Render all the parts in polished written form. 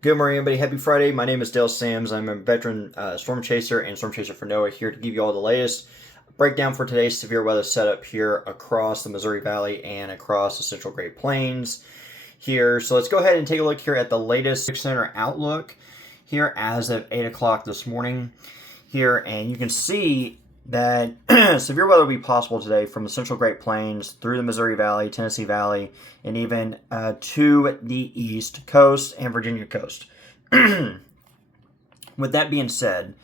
Good morning, everybody. Happy Friday. My name is Dale Sams. I'm a veteran storm chaser and storm chaser for NOAA here to give you all the latest breakdown for today's severe weather setup here across the Missouri Valley and across the Central Great Plains here. So let's go ahead and take a look here at the latest center outlook here as of 8 o'clock this morning here. And you can see that severe weather will be possible today from the Central Great Plains through the Missouri Valley, Tennessee Valley, and even to the East Coast and Virginia coast. With that being said,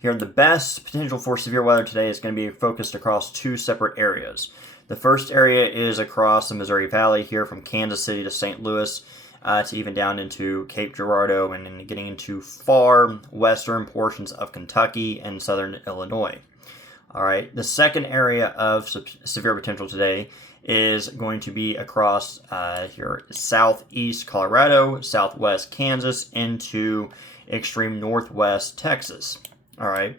here the best potential for severe weather today is going to be focused across two separate areas. The first area is across the Missouri Valley here from Kansas City to St. Louis to even down into Cape Girardeau and then getting into far western portions of Kentucky and southern Illinois. All right, the second area of severe potential today is going to be across here southeast Colorado, southwest Kansas, into extreme northwest Texas. All right.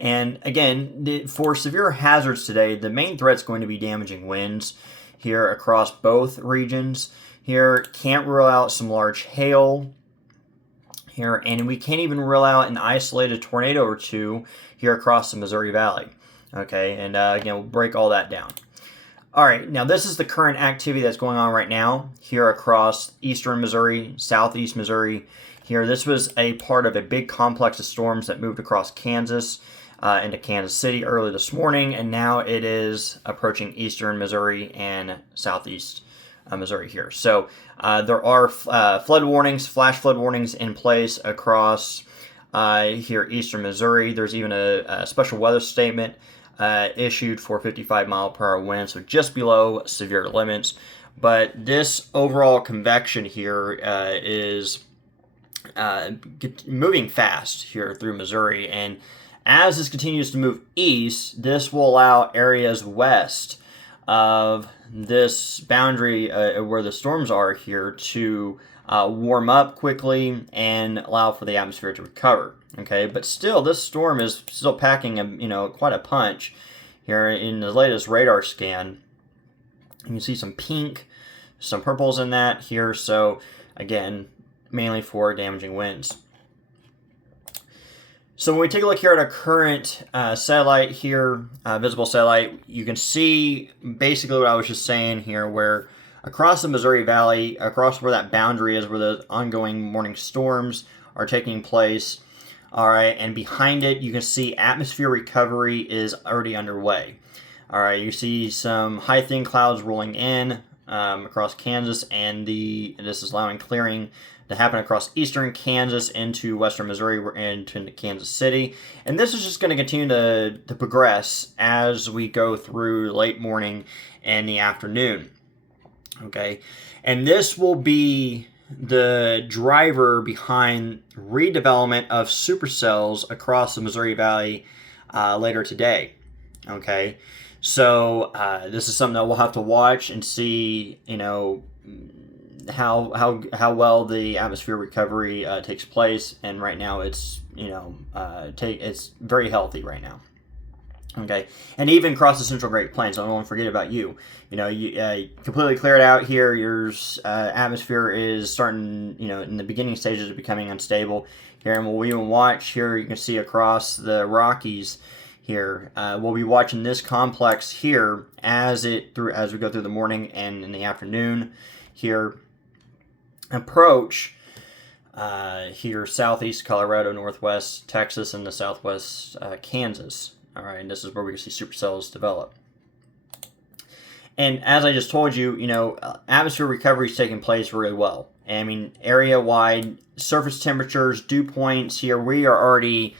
And again, for severe hazards today, the main threat is going to be damaging winds here across both regions. Here, can't rule out some large hail here, and we can't even rule out an isolated tornado or two here across the Missouri Valley. Okay, and again, we'll break all that down. All right, now this is the current activity that's going on right now here across eastern Missouri, southeast Missouri. Here, this was a part of a big complex of storms that moved across Kansas into Kansas City early this morning, and now it is approaching eastern Missouri and southeast Missouri here. So there are flood warnings, flash flood warnings in place across here eastern Missouri. There's even a special weather statement issued for 55-mile-per-hour winds, so just below severe limits. But this overall convection here is moving fast here through Missouri, and as this continues to move east, this will allow areas west of this boundary where the storms are here to warm up quickly and allow for the atmosphere to recover. Okay, but still, this storm is still packing quite a punch here in the latest radar scan. You can see some pink, some purples in that here. So again, mainly for damaging winds. So when we take a look here at our current satellite here, visible satellite, you can see basically what I was just saying here, where across the Missouri Valley, across where that boundary is, where the ongoing morning storms are taking place, all right, and behind it, you can see atmosphere recovery is already underway. All right, you see some high thin clouds rolling in across Kansas, and this is allowing clearing to happen across eastern Kansas into western Missouri and into Kansas City. And this is just going to continue to progress as we go through late morning and the afternoon. Okay, and this will be the driver behind redevelopment of supercells across the Missouri Valley later today. Okay, so this is something that we'll have to watch and see, how well the atmosphere recovery takes place. And right now, it's it's very healthy right now. Okay, and even across the Central Great Plains, I don't want to forget about you. You completely cleared out here. Your atmosphere is starting, in the beginning stages of becoming unstable here, and we'll even watch here. You can see across the Rockies here. We'll be watching this complex here as we go through the morning and in the afternoon here. Approach here southeast Colorado, northwest Texas, and the southwest Kansas. All right, and this is where we see supercells develop. And as I just told you, atmosphere recovery is taking place really well. I mean, area-wide surface temperatures, dew points here, we are already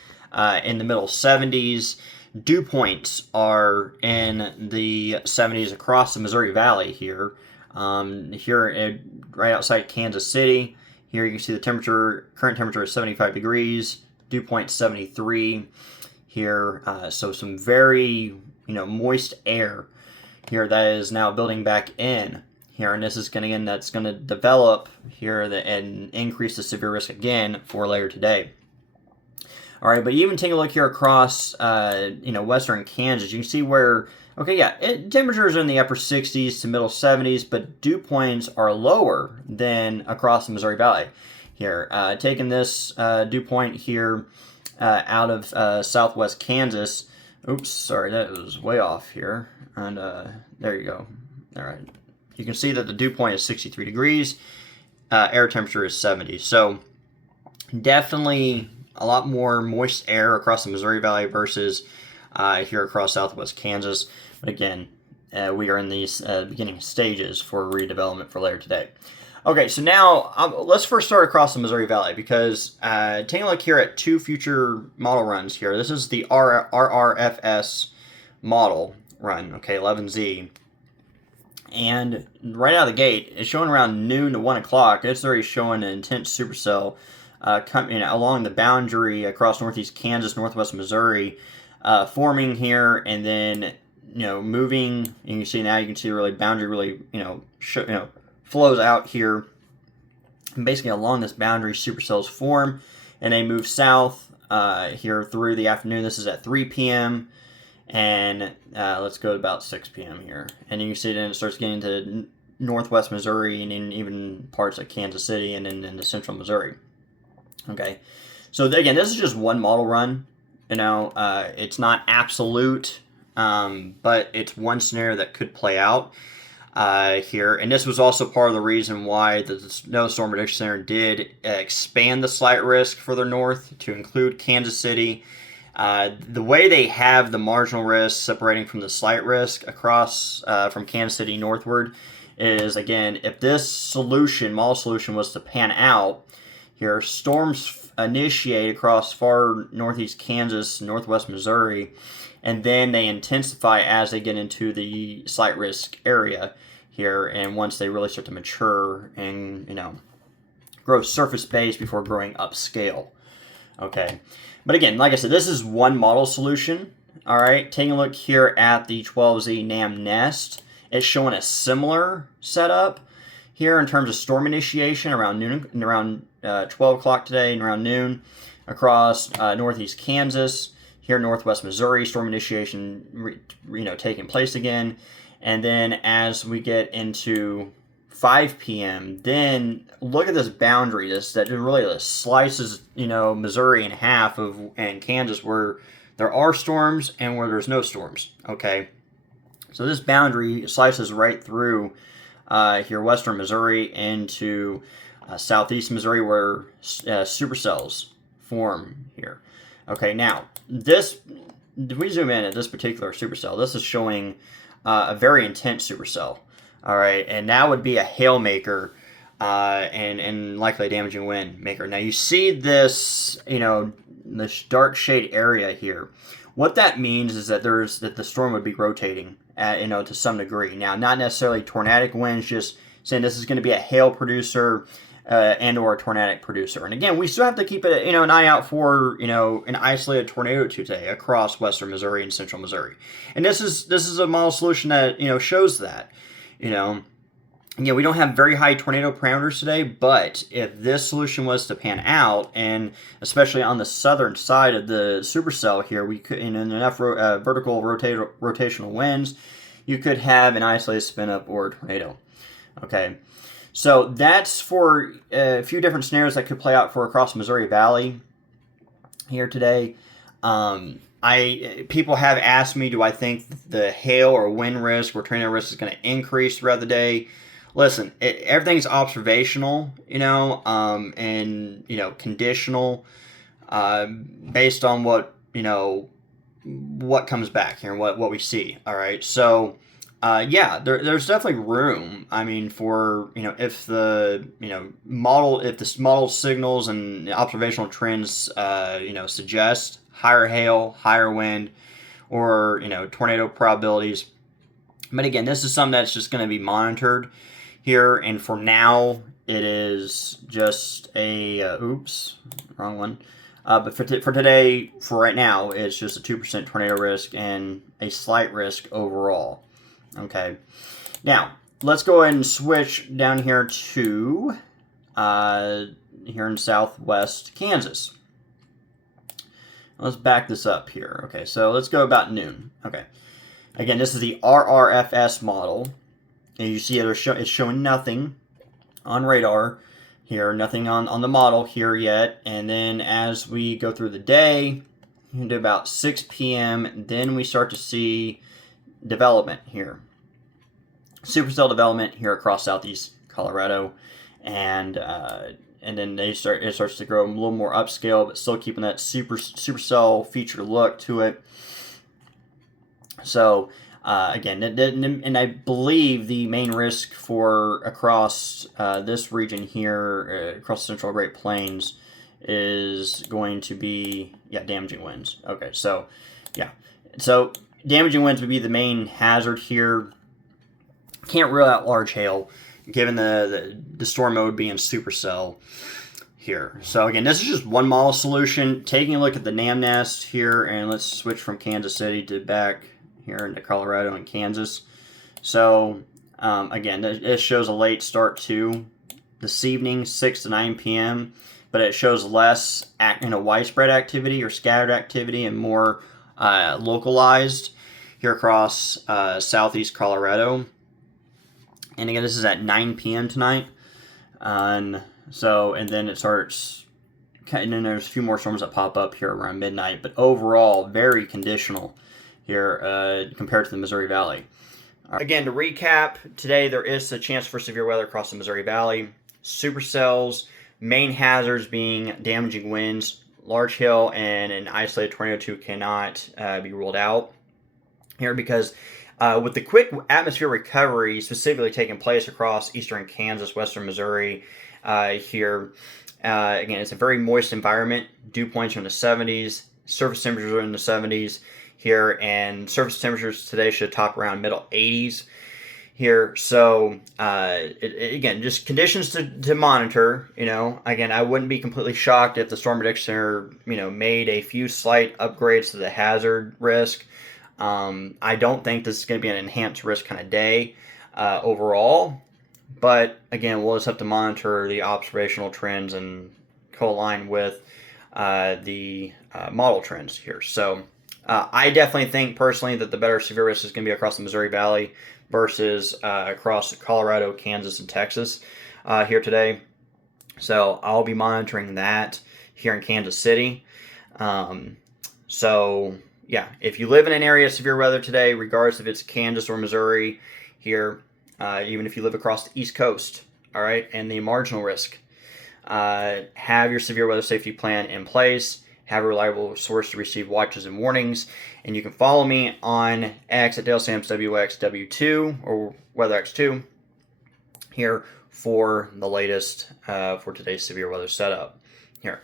in the middle 70s. Dew points are in the 70s across the Missouri Valley here. Right outside Kansas City. Here you can see the current temperature is 75 degrees, dew point 73 here. So some very, moist air here that is now building back in here. And this is that's going to develop here and increase the severe risk again for later today. All right, but even take a look here across, western Kansas. You can see where Okay, yeah, temperatures are in the upper 60s to middle 70s, but dew points are lower than across the Missouri Valley here. Taking this dew point here out of southwest Kansas. Oops, sorry, that was way off here. And there you go. All right. You can see that the dew point is 63 degrees. Air temperature is 70. So definitely a lot more moist air across the Missouri Valley versus here across southwest Kansas. But again, we are in these beginning stages for redevelopment for later today. Okay, so now let's first start across the Missouri Valley because taking a look here at two future model runs here. This is the RRFS model run, okay, 11Z. And right out of the gate, it's showing around noon to 1 o'clock. It's already showing an intense supercell coming along the boundary across northeast Kansas, northwest Missouri, forming here, and then moving. You can see now. You can see really boundary really flows out here. And basically along this boundary, supercells form, and they move south here through the afternoon. This is at 3 p.m. And let's go to about 6 p.m. here. And you can see then it starts getting to northwest Missouri and in even parts of Kansas City and then into central Missouri. Okay. So again, this is just one model run. It's not absolute, but it's one scenario that could play out here. And this was also part of the reason why the Snowstorm Prediction Center did expand the slight risk further north to include Kansas City. The way they have the marginal risk separating from the slight risk across from Kansas City northward is, again, if this model solution was to pan out here, storms initiate across far northeast Kansas, northwest Missouri, and then they intensify as they get into the slight risk area here, and once they really start to mature and grow surface base before growing upscale. Okay. But again, like I said, this is one model solution. All right, taking a look here at the 12Z NAM Nest, it's showing a similar setup here in terms of storm initiation around noon, around 12 o'clock today and around noon across northeast Kansas, here northwest Missouri, storm initiation taking place again, and then as we get into 5 p.m. Then look at this boundary. That really slices Missouri in half and Kansas where there are storms and where there's no storms. Okay, so this boundary slices right through here western Missouri into southeast Missouri where supercells form here. Okay, now if we zoom in at this particular supercell, this is showing a very intense supercell. All right, and that would be a hail maker and likely a damaging wind maker. Now you see this, this dark shade area here. What that means is that the storm would be rotating, to some degree. Now, not necessarily tornadic winds, just saying this is going to be a hail producer and or a tornadic producer. And again, we still have to keep an eye out for an isolated tornado today across western Missouri and central Missouri. And this is a model solution that shows that. We don't have very high tornado parameters today, but if this solution was to pan out, and especially on the southern side of the supercell here, we could, in enough vertical rotational winds, you could have an isolated spin-up or a tornado. Okay, so that's for a few different scenarios that could play out for across Missouri Valley here today. People have asked me, do I think the hail or wind risk or tornado risk is going to increase throughout the day? Listen, everything's observational, and conditional, based on what comes back here and what we see. All right, so there's definitely room. I mean, for if the model signals and observational trends suggest higher hail, higher wind, or tornado probabilities. But again, this is something that's just going to be monitored here, and for now it is just a wrong one. But for today, for right now, it's just a 2% tornado risk and a slight risk overall. Okay, now let's go ahead and switch down here to here in southwest Kansas. Let's back this up here. Okay, so let's go about noon. Okay, Again, this is the RRFS model. And you see it's showing nothing on radar here, nothing on the model here yet. And then as we go through the day, into about 6 p.m., then we start to see development here. Supercell development here across southeast Colorado. And then it starts to grow a little more upscale, but still keeping that supercell feature look to it. So again, and I believe the main risk for across this region here, across the Central Great Plains, is going to be damaging winds. Okay, so damaging winds would be the main hazard here. Can't rule out large hail, given the storm mode being supercell here. So again, this is just one model solution. Taking a look at the NamNest here, and let's switch from Kansas City to back here into Colorado and Kansas. So again, it shows a late start to this evening, 6 to 9 p.m., but it shows less widespread activity or scattered activity and more localized here across southeast Colorado. And again, this is at 9 p.m. tonight. And then it starts, and then there's a few more storms that pop up here around midnight, but overall, very conditional here compared to the Missouri Valley. Again, to recap, today there is a chance for severe weather across the Missouri Valley. Supercells, main hazards being damaging winds, large hail, and an isolated tornado too cannot be ruled out here because with the quick atmosphere recovery specifically taking place across eastern Kansas, western Missouri here, again, it's a very moist environment. Dew points are in the 70s, surface temperatures are in the 70s here, and surface temperatures today should top around middle 80s here. So again, just conditions to monitor. Again, I wouldn't be completely shocked if the Storm Prediction Center made a few slight upgrades to the hazard risk. I don't think this is going to be an enhanced risk kind of day overall, but again, we'll just have to monitor the observational trends and co-align with the model trends here. So I definitely think personally that the better severe risk is going to be across the Missouri Valley versus across Colorado, Kansas, and Texas here today. So I'll be monitoring that here in Kansas City. If you live in an area of severe weather today, regardless if it's Kansas or Missouri here, even if you live across the East Coast, all right, and the marginal risk, have your severe weather safety plan in place. Have a reliable source to receive watches and warnings. And you can follow me on X at DaleSamsWXW2 or WeatherX2 here for the latest for today's severe weather setup. Here.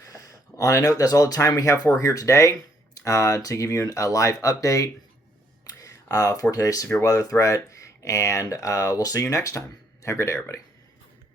On a note, that's all the time we have for here today to give you a live update for today's severe weather threat. And we'll see you next time. Have a great day, everybody.